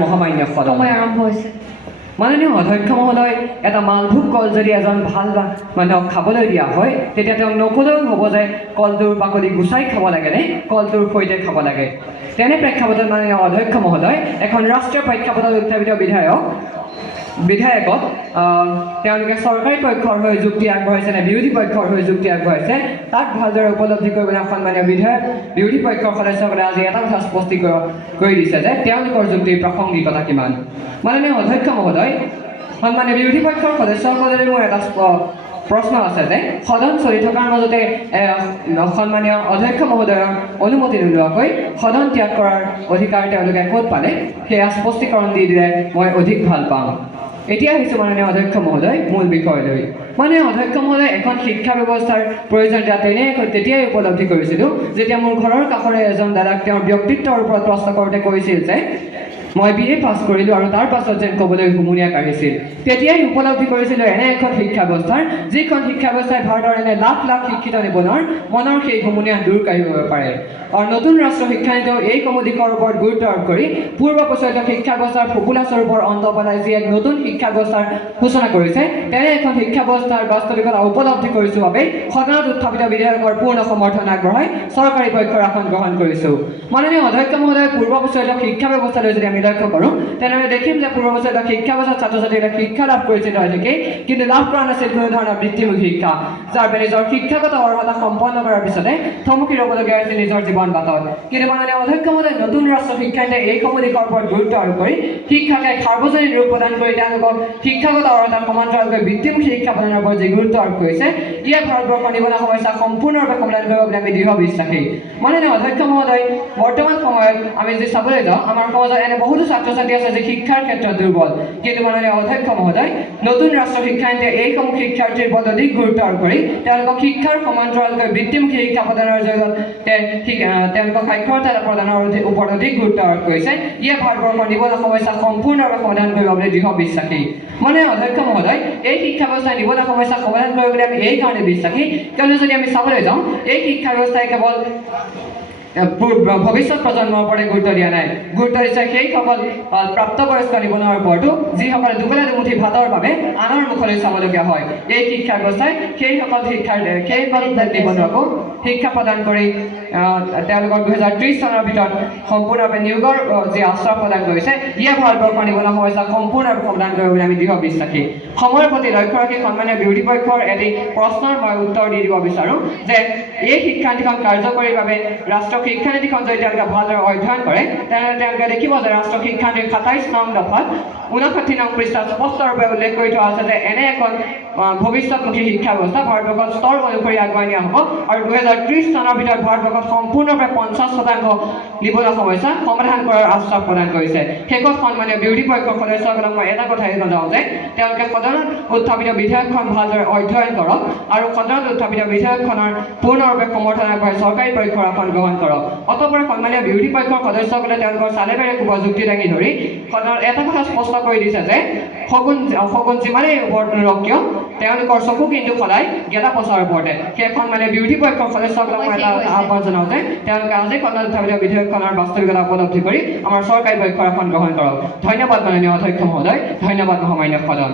মহামান্য সদন সময় আৰম্ভ হৈছে। মাননীয় অধ্যক্ষ মহোদয়, এটা মালভোগ কল যদি এজন ভাল মানুহক খাবলৈ দিয়া হয় তেতিয়া তেওঁ নকলেও হ'ব যে কলটোৰ বাকলি গুচাই খাব লাগেনে কলটোৰ সৈতে খাব লাগে। তেনে প্ৰেক্ষাপটত মাননীয় অধ্যক্ষ মহোদয়, এখন ৰাষ্ট্ৰীয় প্ৰেক্ষাপটত উত্থাপিত বিধায়কক তেওঁলোকে চৰকাৰী পক্ষৰ হৈ যুক্তি আগবঢ়াইছে নে বিৰোধী পক্ষৰ হৈ যুক্তি আগবঢ়াইছে তাক ভালদৰে উপলব্ধি কৰিবলৈ সন্মানীয় বিৰোধী পক্ষৰ সদস্যসকলে আজি এটা কথা স্পষ্ট কৰি দিছে যে তেওঁলোকৰ যুক্তিৰ প্ৰাসংগিকতা কিমান। মাননীয় অধ্যক্ষ মহোদয়, সন্মানীয় বিৰোধী পক্ষৰ সদস্যসকললৈ মোৰ এটা প্ৰশ্ন আছে যে সদন চলি থকাৰ মাজতে সন্মানীয় অধ্যক্ষ মহোদয়ৰ অনুমতি নোলোৱাকৈ সদন ত্যাগ কৰাৰ অধিকাৰ তেওঁলোকে ক'ত পালে সেয়া স্পষ্টীকৰণ দি দিলে মই অধিক ভাল পাম। এতিয়া আহিছোঁ মাননীয় অধ্যক্ষ মহোদয় মূল বিষয়লৈ। মাননীয় অধ্যক্ষ মহোদয়, এখন শিক্ষা ব্যৱস্থাৰ প্ৰয়োজনীয়তা তেতিয়াই উপলব্ধি কৰিছিলোঁ যেতিয়া মোৰ ঘৰৰ কাষৰে এজন দাদাক তেওঁৰ ব্যক্তিত্বৰ ওপৰত প্ৰশ্ন কৰোঁতে কৈছিল যে মই BA পাছ কৰিলোঁ আৰু তাৰ পাছত যেন ক'বলৈ হুমুনিয়া কাঢ়িছিল। তেতিয়াই উপলব্ধি কৰিছিলোঁ এনে এখন শিক্ষা ব্যৱস্থাৰ যিখন শিক্ষা ব্যৱস্থাই ভাৰতৰ এনে লাখ লাখ শিক্ষিত নিবনুৱাৰ মনৰ সেই হুমুনিয়া দূৰ কাঢ়িব পাৰে। আৰু নতুন ৰাষ্ট্ৰীয় শিক্ষানীতিও এইসমূহ দিশৰ ওপৰত গুৰুত্ব আৰোপ কৰি পূৰ্ব প্ৰচলিত শিক্ষা ব্যৱস্থাৰ ফোপোলা স্বৰূপৰ অন্ত পেলাই যি এক নতুন শিক্ষা ব্যৱস্থাৰ সূচনা কৰিছে, তেনে এখন শিক্ষা ব্যৱস্থাৰ বাস্তৱিকতা উপলব্ধি কৰিছোঁ বাবেই সদনত উত্থাপিত বিধেয়কৰ পূৰ্ণ সমৰ্থন আগবঢ়াই চৰকাৰী পক্ষৰ আসন গ্ৰহণ কৰিছোঁ। মাননীয় অধ্যক্ষ মহোদয়, পূৰ্ব প্ৰচলিত শিক্ষা ব্যৱস্থালৈ যদি আমি লক্ষ্য কৰোঁ তেনেহ'লে দেখিম যে পূৰ্ব প্ৰচলিত শিক্ষা ব্যৱস্থাত ছাত্ৰ ছাত্ৰীসকলে শিক্ষা লাভ কৰিছিল ঠিকেই, কিন্তু লাভ কৰা নাছিল কোনো ধৰণৰ বৃত্তিমুখী শিক্ষা, যাৰ বাবে নিজৰ শিক্ষাগত অৰ্হতা সম্পন্ন কৰাৰ পিছতে থমকি ৰ'বলগীয়া হৈছিল নিজৰ জীৱন বাটত। কিন্তু মাননীয় অধ্যক্ষ মহোদয়, নতুন ৰাষ্ট্ৰীয় শিক্ষানীতিয়ে এইসমূহ দিশৰ ওপৰত গুৰুত্ব আৰোপ কৰি শিক্ষাক এক সাৰ্বজনীন ৰূপ প্ৰদান কৰি তেওঁলোকক শিক্ষাগত অৰ্হতাৰ সমান্তৰালকৈ বৃত্তিমুখী শিক্ষা প্ৰদানৰ ওপৰত যি গুৰুত্ব আৰোপ কৰিছে, ইয়ে ভাৰতবৰ্ষৰ নিবনুৱা সমস্যা সম্পূৰ্ণৰূপে সমাধান কৰিব বুলি আমি দৃঢ় বিশ্বাসী। মাননীয় অধ্যক্ষ মহোদয়, বৰ্তমান সময়ত আমি যদি চাবলৈ যাওঁ আমাৰ সমাজত এনে বহুতো ছাত্ৰ ছাত্ৰী আছে যি শিক্ষাৰ ক্ষেত্ৰত দুৰ্বল, কিন্তু মাননীয় অধ্যক্ষ মহোদয়, নতুন ৰাষ্ট্ৰীয় শিক্ষানীতিয়ে এইসমূহ শিক্ষাৰ্থীৰ ওপৰত অধিক গুৰুত্ব আৰোপ কৰি তেওঁলোকক শিক্ষাৰ সমান্তৰালকৈ বৃত্তিমুখী শিক্ষা প্ৰদানৰ জৰিয়তে তেওঁলোকক সাক্ষৰতা প্ৰদানৰ ওপৰত অধিক গুৰুত্ব আৰোপ কৰিছে। ইয়ে ভাৰতবৰ্ষৰ নিবনুৱা সমস্যা সম্পূৰ্ণৰূপে সমাধান কৰিব বুলি দৃঢ় বিশ্বাসী। মাননীয় অধ্যক্ষ মহোদয়, এই শিক্ষা ব্যৱস্থাই নিবনুৱা সমস্যা সমাধান কৰিব বুলি আমি এই কাৰণে বিশ্বাসী কিয়নো যদি আমি চাবলৈ যাওঁ এই শিক্ষা ব্যৱস্থাই কেৱল ভৱিষ্যত প্ৰজন্মৰ ওপৰতে গুৰুত্ব দিয়া নাই, গুৰুত্ব দিছে সেইসকল প্ৰাপ্তবয়স্ক নিবনুৱাৰ ওপৰতো যিসকলে দুবেলা দুমুঠি ভাতৰ বাবে আনৰ মুখলৈ চাবলগীয়া হয়। এই শিক্ষা ব্যৱস্থাই সেইসকল নিবনুৱাকো শিক্ষা প্ৰদান কৰি তেওঁলোকক 2030 চনৰ ভিতৰত সম্পূৰ্ণৰূপে নিয়োগৰ যি আশ্বাস প্ৰদান কৰিছে, ইয়ে ভাৰতবৰ্ষৰ নিবনুৱা সমস্যা সম্পূৰ্ণৰূপে সমাধান কৰিব বুলি আমি দৃঢ় বিশ্বাসী। সময়ৰ প্ৰতি লক্ষ্য ৰাখি সন্মানীয় বিৰোধী পক্ষৰ এটি প্ৰশ্নৰ মই উত্তৰ দি দিব বিচাৰোঁ যে এই শিক্ষানীতিখন কাৰ্যকৰীৰ বাবে ৰাষ্ট্ৰীয় শিক্ষানীতিখন যদি তেওঁলোকে ভালদৰে অধ্যয়ন কৰে তেনেহ'লে তেওঁলোকে দেখিব যে ৰাষ্ট্ৰীয় শিক্ষানীতিৰ 27 নং দফাত 59 নং পৃষ্ঠাত স্পষ্টৰূপে উল্লেখ কৰি থোৱা আছে যে এনে এখন ভৱিষ্যতমুখী শিক্ষা ব্যৱস্থা ভাৰতবৰ্ষত স্তৰ অনুসৰি আগুৱাই নিয়া হ'ব আৰু 2030 চনৰ ভিতৰত ভাৰতবৰ্ষত সম্পূৰ্ণৰূপে 50% নিবনুৱা সমস্যা সমাধান কৰাৰ আশ্বাস প্ৰদান কৰিছে। শেষত সন্মানীয় বিৰোধী পক্ষৰ সদস্যসকলক মই এটা কথাই জনাওঁ যে তেওঁলোকে সদনত উত্থাপিত বিধেয়কখন ভালদৰে অধ্যয়ন কৰক আৰু সদনত উত্থাপিত বিধেয়কখনৰ পূৰ্ণৰূপে সমৰ্থন আগবঢ়াই চৰকাৰী পক্ষৰ আসন গ্ৰহণ কৰক। অতঃপৰ সন্মানীয় বিৰোধী পক্ষৰ সদস্যসকলে তেওঁলোকৰ চালে বেৰে কোবোৱা যুক্তি দাঙি ধৰি সদনত এটা কথা স্পষ্ট কৰি দিছে যে শগুন যিমানেই ওপৰত নুৰক কিয় তেওঁলোকৰ চকু কিন্তু সদায় গেলা পচাৰ ওপৰতে। সেই সন্মানীয় বিৰোধী পক্ষৰ সদস্যসকলক মই এটা আহ্বান জনাওঁ যে তেওঁলোকে আজি সদনত উত্থাপিত বিধেয়কখনৰ বাস্তৱিকতা উপলব্ধি কৰি আমাৰ চৰকাৰী পক্ষৰ আসন গ্ৰহণ কৰক। ধন্যবাদ মাননীয় অধ্যক্ষ মহোদয়, ধন্যবাদ মহামান্য সদন।